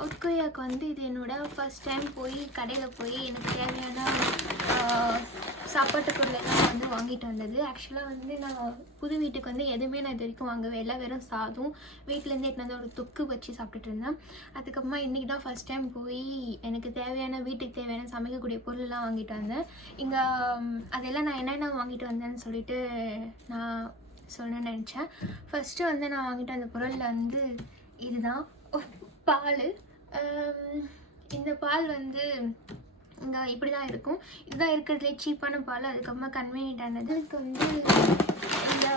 South கொரியாவுக்கு வந்து இது என்னோடய ஃபர்ஸ்ட் டைம் போய் கடையில் போய் எனக்கு தேவையான சாப்பாட்டு பொருளெல்லாம் வந்து வாங்கிட்டு வந்தது. ஆக்சுவலாக வந்து நான் புது வீட்டுக்கு வந்து எதுவுமே நான் இது வரைக்கும் வாங்கவே இல்லை. வெறும் சாதம் வீட்டிலேருந்து எடுத்து வந்து ஒரு தொக்கு வச்சு சாப்பிட்டுட்டு இருந்தேன். அதுக்கப்புறமா இன்றைக்கி தான் ஃபர்ஸ்ட் டைம் போய் எனக்கு தேவையான வீட்டுக்கு தேவையான சமைக்கக்கூடிய பொருளெல்லாம் வாங்கிட்டு வந்தேன். இங்கே அதெல்லாம் நான் என்னென்ன வாங்கிட்டு வந்தேன்னு சொல்லிட்டு நான் சொல்லணும்னு நினச்சேன். ஃபஸ்ட்டு வந்து நான் வாங்கிட்டு வந்த பொருளில் வந்து இதுதான் பால். இந்த பால் வந்து இங்கே இப்படி தான் இருக்கும். இதுதான் இருக்கிறதுலே சீப்பான பால். அதுக்கப்புறமா கன்வீனியன்டானது. இதுக்கு வந்து இந்த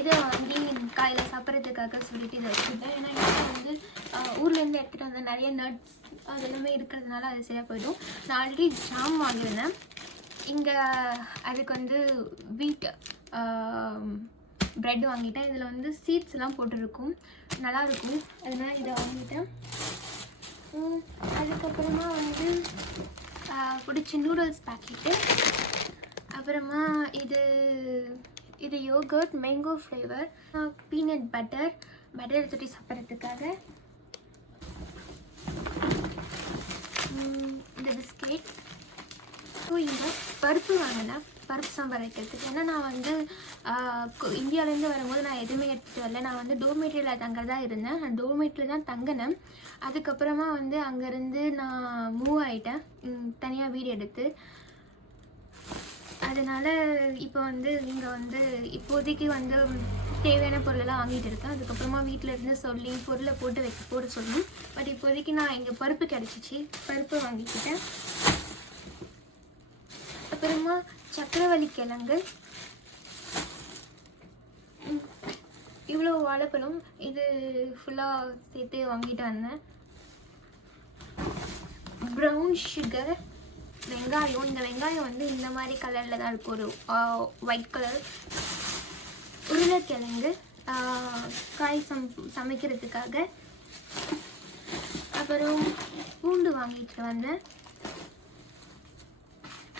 இதை வாங்கி காலையில் சாப்பிட்றதுக்காக சொல்லிட்டு இதை வச்சுருந்தேன். ஏன்னா இங்கே வந்து ஊர்லேருந்து எடுத்துகிட்டு வந்த நிறைய நட்ஸ் அது எல்லாமே இருக்கிறதுனால அது சரியாக போயிடும். நான் ஆல்ரெடி ஜாம் வாங்கியிருந்தேன். இங்கே அதுக்கு வந்து வீட் ப்ரெட் வாங்கிட்டேன். இதில் வந்து சீட்ஸ்லாம் போட்டுருக்கும், நல்லாயிருக்கும். அதனால் இதை வாங்கிட்டேன். அதுக்கப்புறமா வந்து பிடிச்ச நூடுல்ஸ் பேக்கெட்டு. அப்புறமா இது yoghurt mango flavour. Peanut butter தொட்டி சாப்பிட்றதுக்காக. இந்த பிஸ்கெட். ஸோ இந்த பருப்பு வாங்கினேன், பருப்பு சாம்பார் வைக்கிறதுக்கு. ஏன்னா நான் வந்து இந்தியாவிலேருந்து வரும்போது நான் எதுவுமே எடுத்துகிட்டு வரல. நான் வந்து டோர்மேட்ரியில் தங்குறதா இருந்தேன். நான் டோர்மேட்ரியில் தான் தங்கினேன். அதுக்கப்புறமா வந்து அங்கேருந்து நான் மூவ் ஆகிட்டேன் தனியாக வீடு எடுத்து. அதனால் இப்போ வந்து இங்கே வந்து இப்போதைக்கு வந்து தேவையான பொருளெல்லாம் வாங்கிட்டு இருக்கேன். அதுக்கப்புறமா வீட்டில் இருந்து சொல்லி பொருளை போட சொல்லணும். பட் இப்போதைக்கு நான் இங்கே பருப்பு கிடச்சிச்சு, பருப்பு வாங்கிக்கிட்டேன். அப்புறமா சக்கரவள்ளி கிழங்கு, இவ்வளோ வாழைப்பழம், இது ஃபுல்லாக சேர்த்து வாங்கிட்டு வந்தேன். ப்ரௌன் சுகர், வெங்காயம். இந்த வெங்காயம் வந்து இந்த மாதிரி கலரில் தான் இருக்கும், ஒரு ஒயிட் கலர். உருளைக்கிழங்கு காய் சமைக்கிறதுக்காக. அப்புறம் பூண்டு வாங்கிட்டு வந்தேன்.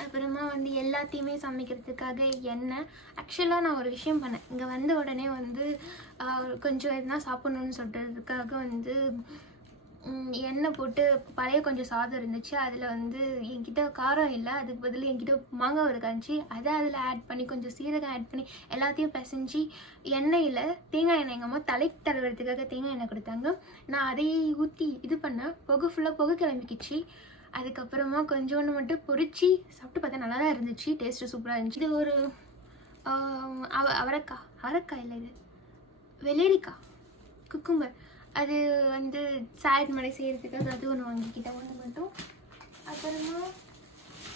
அப்புறமா வந்து எல்லாத்தையுமே சமைக்கிறதுக்காக எண்ணெய். ஆக்சுவலாக நான் ஒரு விஷயம் பண்ணேன். இங்கே வந்த உடனே வந்து கொஞ்சம் எதுனா சாப்பிட்ணுன்னு சொல்கிறதுக்காக வந்து எண்ணெய் போட்டு பழைய கொஞ்சம் சாதம் இருந்துச்சு. அதில் வந்து என்கிட்ட காரம் இல்லை, அதுக்கு பதில் என்கிட்ட மாங்காய் இருந்துச்சு. அதை அதில் ஆட் பண்ணி கொஞ்சம் சீரகம் ஆட் பண்ணி எல்லாத்தையும் பிசைஞ்சு எண்ணெயில் தேங்காய் எண்ணெய் எங்கள் அம்மா தலைக்கு தடவுறதுக்காக தேங்காய் எண்ணெய் கொடுத்தாங்க. நான் அதையே ஊற்றி இது பண்ணேன். புகை கிளம்பிக்கிச்சு. அதுக்கப்புறமா கொஞ்சோண்டு மட்டும் பொரிச்சு சாப்பிட்டு பார்த்தா நல்லா தான் இருந்துச்சு. டேஸ்ட்டு சூப்பராக இருந்துச்சு. இது ஒரு அவரைக்காய் இல்லை, இது வெள்ளரிக்காய், குக்கும்பர். அது வந்து சாலட் மாதிரி செய்கிறதுக்காக அது ஒன்று வாங்கிக்கிட்டேன், ஒன்று மட்டும். அப்புறமா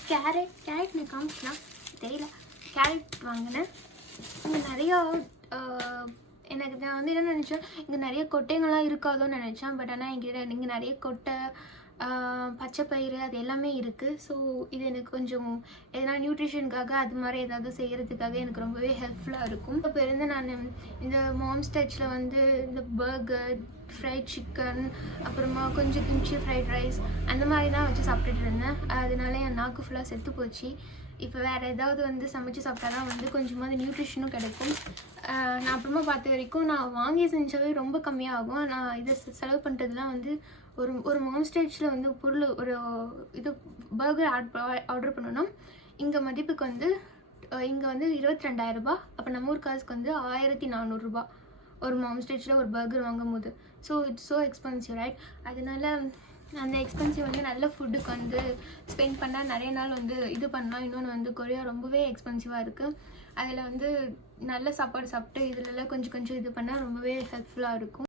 கேரட் நான் காமிக்கலாம் தெரியல. கேரட் வாங்கினேன். இங்கே நிறையா எனக்கு நான் வந்து என்ன நினச்சேன், இங்கே நிறைய கொட்டைங்கள்லாம் இருக்காதோன்னு நினச்சேன். பட் ஆனால் இங்கே நிறைய கொட்டை, பச்சை பயிறு அது எல்லாமே இருக்குது. ஸோ இது எனக்கு கொஞ்சம் எதனா நியூட்ரிஷனுக்காக அது மாதிரி ஏதாவது செய்கிறதுக்காக எனக்கு ரொம்பவே ஹெல்ப்ஃபுல்லாக இருக்கும். இப்போ இருந்து நான் இந்த மாம்ஸ் டச்சில் வந்து இந்த பர்கர், ஃப்ரைட் சிக்கன், அப்புறமா கொஞ்சம் கிம்ச்சி ஃப்ரைட் ரைஸ் அந்த மாதிரி தான் வச்சு சாப்பிட்டுட்டு இருந்தேன். அதனால என் நாக்கு ஃபுல்லாக செத்து போச்சு. இப்போ வேறு ஏதாவது வந்து சமைச்சு சாப்பிட்டா தான் வந்து கொஞ்சமாக நியூட்ரிஷனும் கிடைக்கும். நான் அப்புறமா பார்த்த வரைக்கும் நான் வாங்கி செஞ்சாவே ரொம்ப கம்மியாகும். நான் இதை செலவு பண்ணுறதுலாம் வந்து ஒரு மாம் ஸ்டேஜில் வந்து பொருள் ஒரு இது பர்கர் ஆர்டர் பண்ணணும். இங்கே மதிப்புக்கு வந்து இங்கே வந்து 22,000 ரூபா. அப்போ நம்ம ஊர் காசுக்கு வந்து 1400 ரூபா ஒரு மாம் ஸ்டேஜில் ஒரு பர்கர் வாங்கும் போது. So it's so expensive right. அதனால அந்த எக்ஸ்பென்சிவ் வந்து நல்ல ஃபுட்டுக்கு வந்து ஸ்பெண்ட் பண்ணால் நிறைய நாள் வந்து இது பண்ணலாம். இன்னொன்று வந்து கொரியா ரொம்பவே எக்ஸ்பென்சிவாக இருக்குது. அதில் வந்து நல்ல சாப்பாடு சாப்பிட்டு இதிலெல்லாம் கொஞ்சம் இது பண்ணால் ரொம்பவே ஹெல்ப்ஃபுல்லாக இருக்கும்.